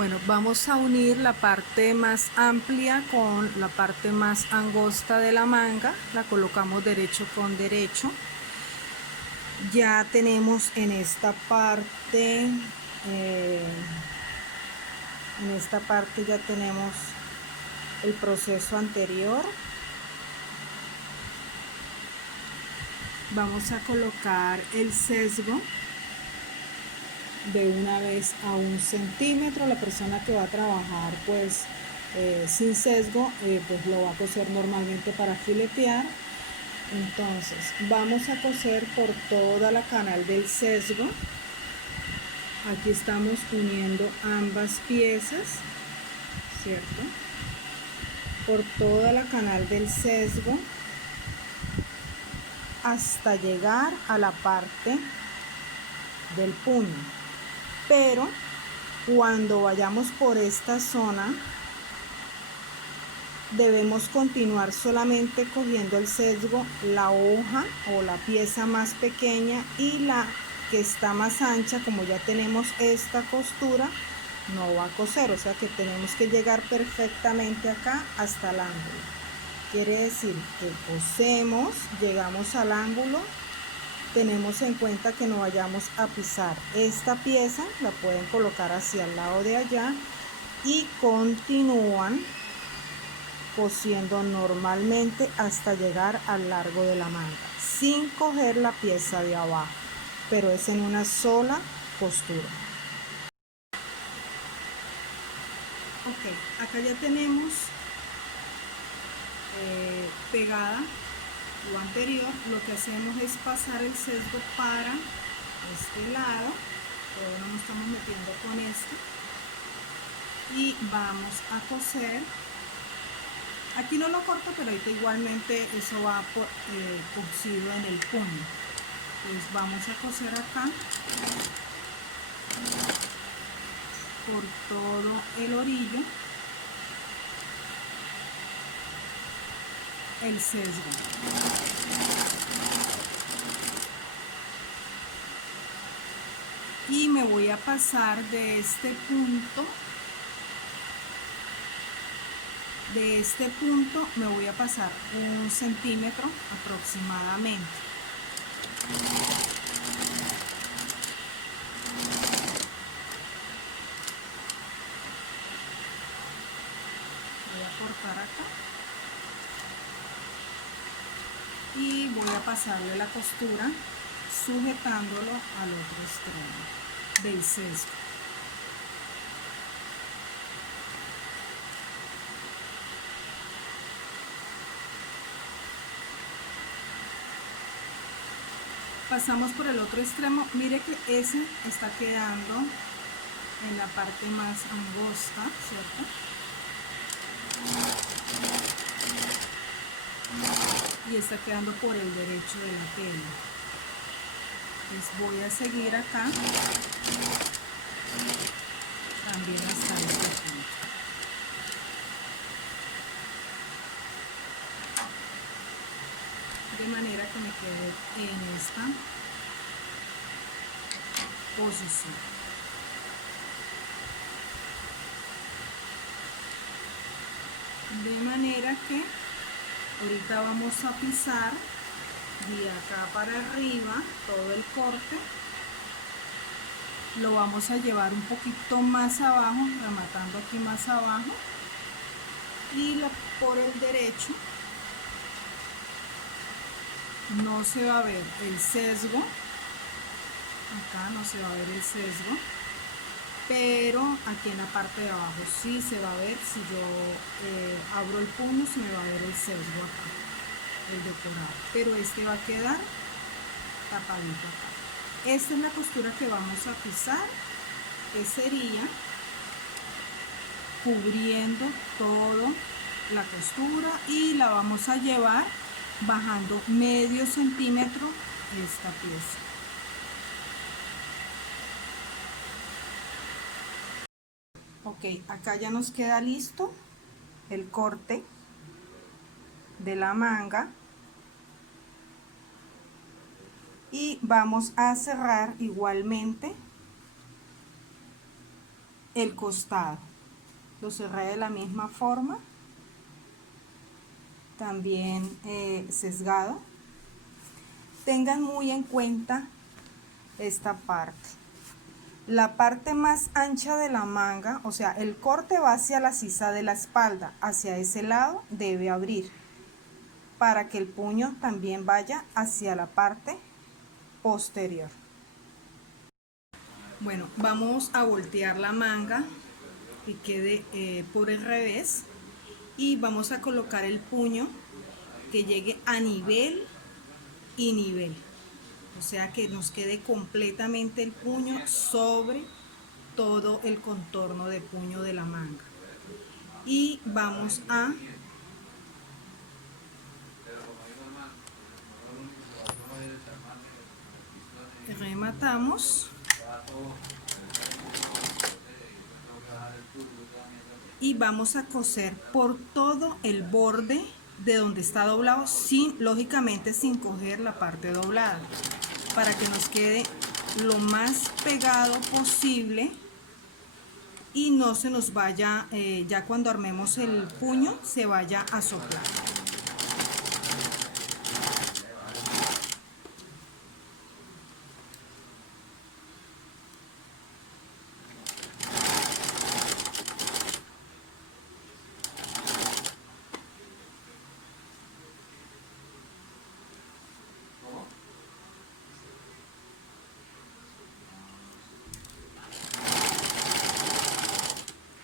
Bueno, vamos a unir la parte más amplia con la parte más angosta de la manga. La colocamos derecho con derecho. Ya tenemos en esta parte, ya tenemos el proceso anterior. Vamos a colocar el sesgo de una vez a 1 centímetro. La persona que va a trabajar pues sin sesgo pues lo va a coser normalmente para filetear. Entonces vamos a coser por toda la canal del sesgo. Aquí estamos uniendo ambas piezas, ¿cierto? Por toda la canal del sesgo hasta llegar a la parte del puño. Pero cuando vayamos por esta zona debemos continuar solamente cogiendo el sesgo, la hoja o la pieza más pequeña, y la que está más ancha, como ya tenemos esta costura, no va a coser, o sea que tenemos que llegar perfectamente acá hasta el ángulo. Quiere decir que cosemos, llegamos al ángulo, tenemos en cuenta que no vayamos a pisar esta pieza, la pueden colocar hacia el lado de allá y continúan cosiendo normalmente hasta llegar al largo de la manga sin coger la pieza de abajo, pero es en una sola costura. Ok, acá ya tenemos pegada lo anterior. Lo que hacemos es pasar el sesgo para este lado, pero no nos estamos metiendo con este, y vamos a coser. Aquí no lo corto, pero ahorita igualmente eso va cosido en el puño. Entonces vamos a coser acá por todo el orillo el sesgo. Y me voy a pasar de este punto me voy a pasar 1 centímetro aproximadamente. Voy a cortar acá y voy a pasarle la costura sujetándolo al otro extremo del sesgo. Pasamos por el otro extremo. Mire que ese está quedando en la parte más angosta, ¿cierto? Y está quedando por el derecho de la tela. Entonces voy a seguir acá también hasta el otro punto. De manera que me quede en esta posición. De manera que ahorita vamos a pisar de acá para arriba todo el corte, lo vamos a llevar un poquito más abajo, rematando aquí más abajo, y por el derecho no se va a ver el sesgo, acá no se va a ver el sesgo, pero aquí en la parte de abajo sí se va a ver. Si yo abro el puño se me va a ver el sesgo acá, el decorado, pero este va a quedar tapadito acá. Esta es la costura que vamos a pisar, que sería cubriendo toda la costura, y la vamos a llevar bajando medio centímetro esta pieza. Ok, acá ya nos queda listo el corte de la manga y vamos a cerrar igualmente el costado. Lo cerré de la misma forma, también sesgado. Tengan muy en cuenta esta parte. La parte más ancha de la manga, o sea, el corte va hacia la sisa de la espalda, hacia ese lado debe abrir, para que el puño también vaya hacia la parte posterior. Bueno, vamos a voltear la manga que quede por el revés y vamos a colocar el puño que llegue a nivel y nivel, o sea que nos quede completamente el puño sobre todo el contorno de puño de la manga. Y vamos a rematamos y vamos a coser por todo el borde de donde está doblado, lógicamente sin coger la parte doblada, para que nos quede lo más pegado posible y no se nos vaya, ya cuando armemos el puño, se vaya a soplar.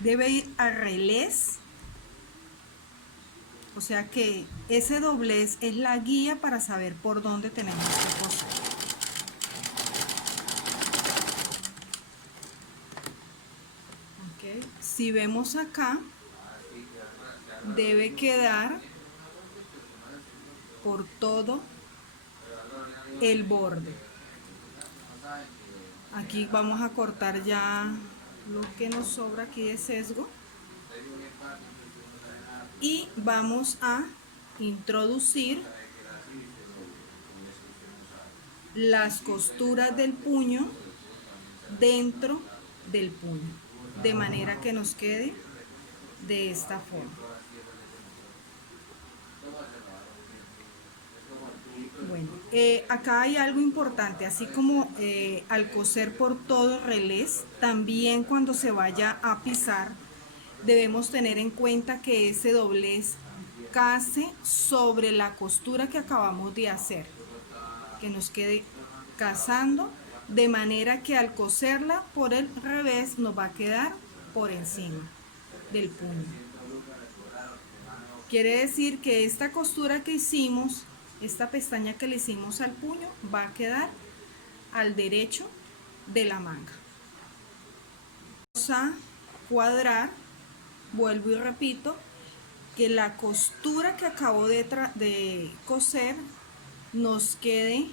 Debe ir a relés, o sea que ese doblez es la guía para saber por dónde tenemos que coser. Okay. Si vemos acá, debe quedar por todo el borde. Aquí vamos a cortar ya lo que nos sobra aquí de sesgo y vamos a introducir las costuras del puño dentro del puño, de manera que nos quede de esta forma. Bueno, acá hay algo importante, así como al coser por todo el relés, también cuando se vaya a pisar debemos tener en cuenta que ese doblez case sobre la costura que acabamos de hacer, que nos quede casando, de manera que al coserla por el revés nos va a quedar por encima del puño. Quiere decir que esta costura que hicimos, esta pestaña que le hicimos al puño, va a quedar al derecho de la manga. Vamos a cuadrar, vuelvo y repito, que la costura que acabo de coser nos quede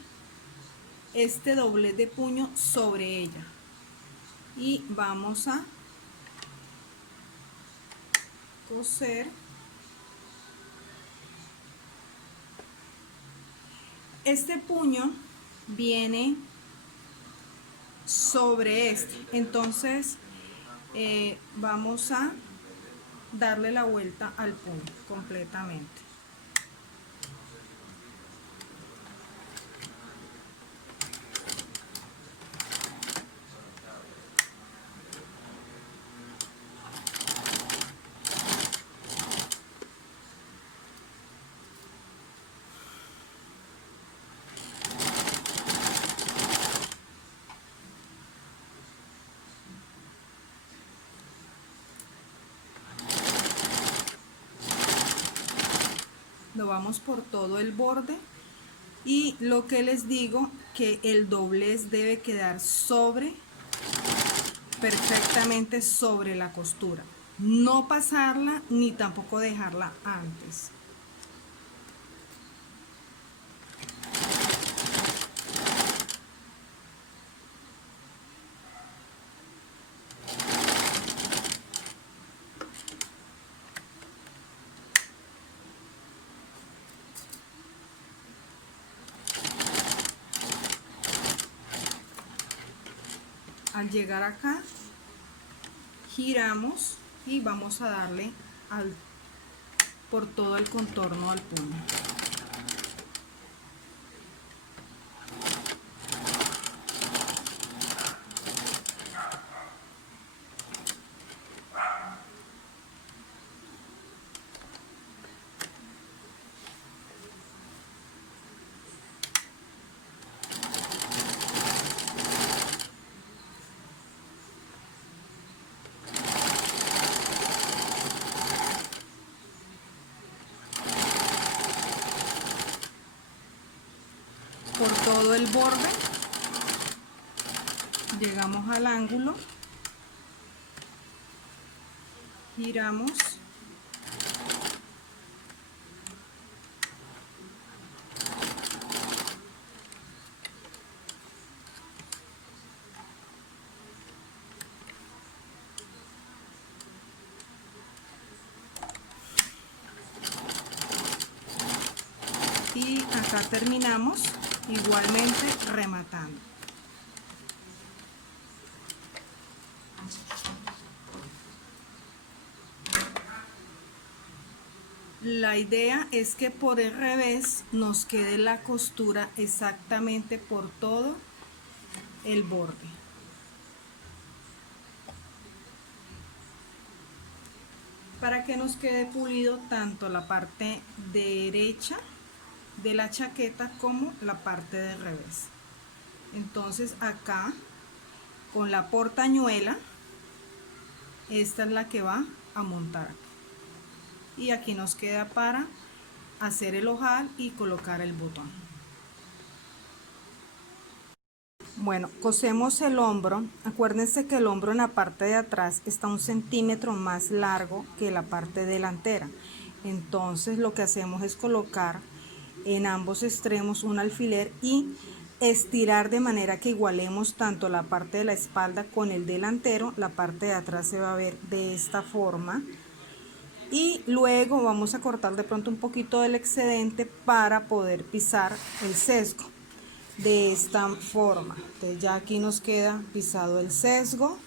este doblez de puño sobre ella. Y vamos a coser este puño, viene sobre este, entonces vamos a darle la vuelta al puño completamente. Lo vamos por todo el borde y lo que les digo, que el doblez debe quedar perfectamente sobre la costura, no pasarla ni tampoco dejarla antes. Al llegar acá, giramos y vamos a darle por todo el contorno del puño. Por todo el borde llegamos al ángulo, giramos y acá terminamos igualmente rematando. La idea es que por el revés nos quede la costura exactamente por todo el borde. Para que nos quede pulido tanto la parte derecha de la chaqueta como la parte del revés. Entonces acá con la portañuela, esta es la que va a montar y aquí nos queda para hacer el ojal y colocar el botón. Bueno, cosemos el hombro. Acuérdense que el hombro en la parte de atrás está 1 centímetro más largo que la parte delantera. Entonces lo que hacemos es colocar en ambos extremos un alfiler y estirar de manera que igualemos tanto la parte de la espalda con el delantero. La parte de atrás se va a ver de esta forma y luego vamos a cortar de pronto un poquito del excedente para poder pisar el sesgo de esta forma. Entonces ya aquí nos queda pisado el sesgo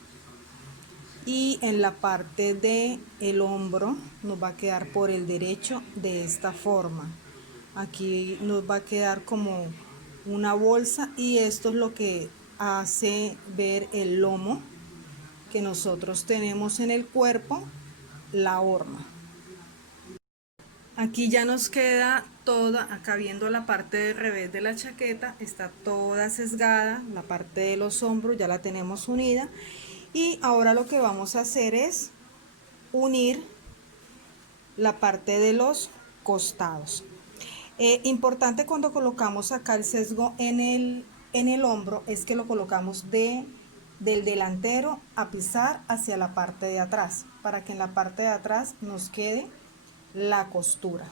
y en la parte de el hombro nos va a quedar por el derecho de esta forma. Aquí nos va a quedar como una bolsa y esto es lo que hace ver el lomo que nosotros tenemos en el cuerpo, la horma. Aquí ya nos queda toda, acá viendo la parte del revés de la chaqueta, está toda sesgada, la parte de los hombros ya la tenemos unida y ahora lo que vamos a hacer es unir la parte de los costados. Importante cuando colocamos acá el sesgo en el hombro es que lo colocamos del delantero a pisar hacia la parte de atrás, para que en la parte de atrás nos quede la costura.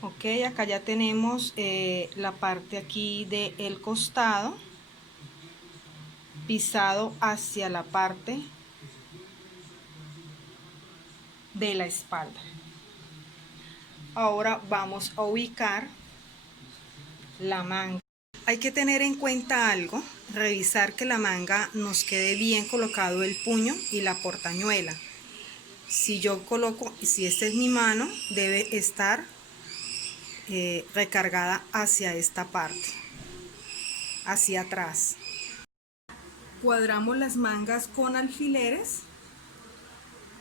Ok, acá ya tenemos la parte aquí del costado pisado hacia la parte de la espalda. Ahora vamos a ubicar la manga. Hay que tener en cuenta algo, revisar que la manga nos quede bien colocado el puño y la portañuela. Si yo coloco, si esta es mi mano, debe estar recargada hacia esta parte, hacia atrás. Cuadramos las mangas con alfileres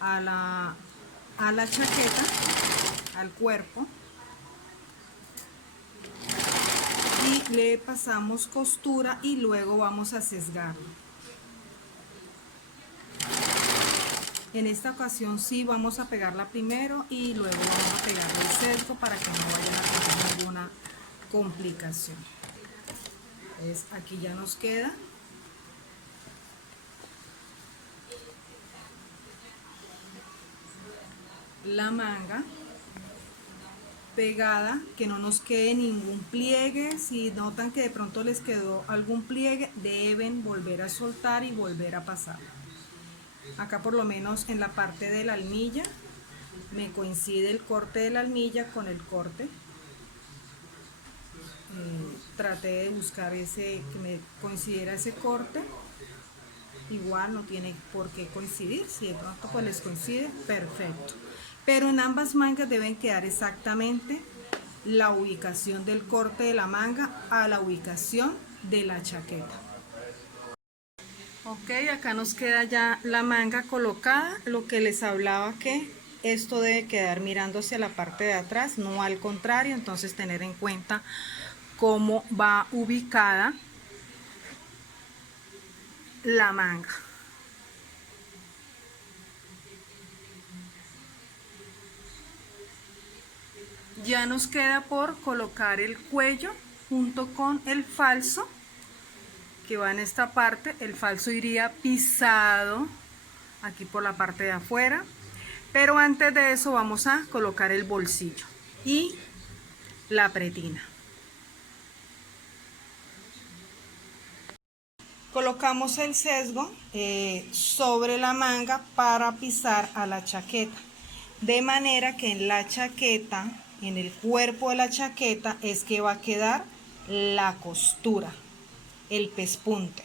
a la chaqueta, al cuerpo, y le pasamos costura y luego vamos a sesgarlo. En esta ocasión sí vamos a pegarla primero y luego vamos a pegarle el sesgo para que no vayan a tener ninguna complicación. Entonces aquí ya nos queda la manga pegada, que no nos quede ningún pliegue. Si notan que de pronto les quedó algún pliegue, deben volver a soltar y volver a pasar. Acá por lo menos en la parte de la almilla me coincide el corte de la almilla con el corte. Traté de buscar ese que me coincidiera ese corte igual no tiene por qué coincidir. Si de pronto pues les coincide, perfecto. Pero en ambas mangas deben quedar exactamente la ubicación del corte de la manga a la ubicación de la chaqueta. Ok, acá nos queda ya la manga colocada. Lo que les hablaba, que esto debe quedar mirando hacia la parte de atrás, no al contrario. Entonces tener en cuenta cómo va ubicada la manga. Ya nos queda por colocar el cuello junto con el falso que va en esta parte. El falso iría pisado aquí por la parte de afuera, pero antes de eso vamos a colocar el bolsillo y la pretina. Colocamos el sesgo sobre la manga para pisar a la chaqueta, de manera que en la chaqueta, en el cuerpo de la chaqueta, es que va a quedar la costura, el pespunte.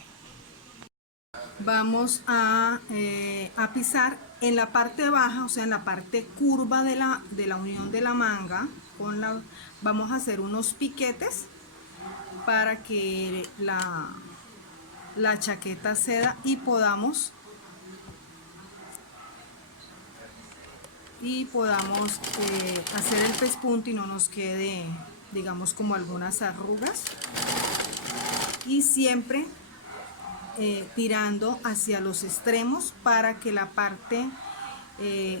Vamos a pisar en la parte baja, o sea, en la parte curva de la unión de la manga. Vamos a hacer unos piquetes para que la chaqueta ceda y podamos hacer el pespunte y no nos quede, digamos, como algunas arrugas. Y siempre tirando hacia los extremos para que la parte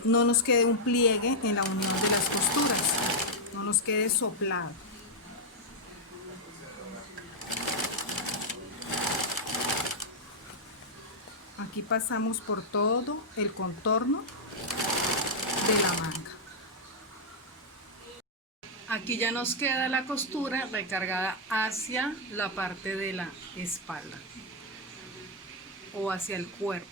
no nos quede un pliegue en la unión de las costuras, no nos quede soplado. Aquí pasamos por todo el contorno de la manga. Aquí ya nos queda la costura recargada hacia la parte de la espalda o hacia el cuerpo.